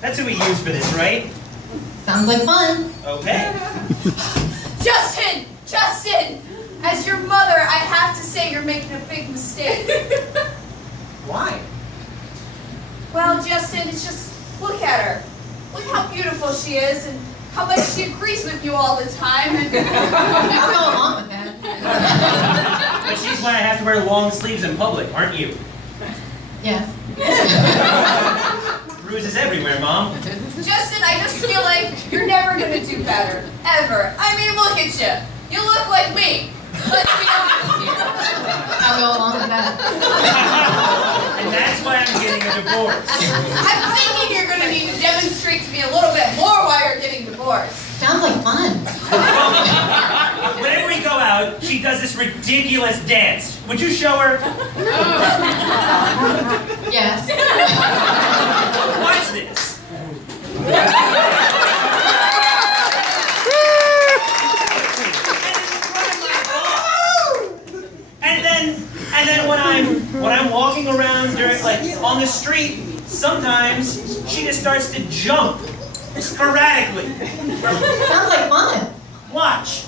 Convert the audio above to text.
That's who we use for this, right? Sounds like fun. Okay. Justin! Justin! As your mother, I have to say you're making a big mistake. Why? Well, Justin, it's just, look at her. Look how beautiful she is and how much she agrees with you all the time. And I'll go along with that. But she's why I have to wear long sleeves in public, aren't you? Yes. Bruises everywhere, Mom. Justin, I just feel like you're never going to do better. Ever. I mean, look at you. You look like me. Let's be honest here. I'll go along with that. And that's why I'm getting a divorce. I'm thinking you're going to need to demonstrate to me a little bit more why you're getting divorced. Sounds like fun. Whenever we go out, she does this ridiculous dance. Would you show her? Yes. Watch this. And then when I'm walking around during, like on the street, sometimes she just starts to jump sporadically. Sounds like fun. Watch.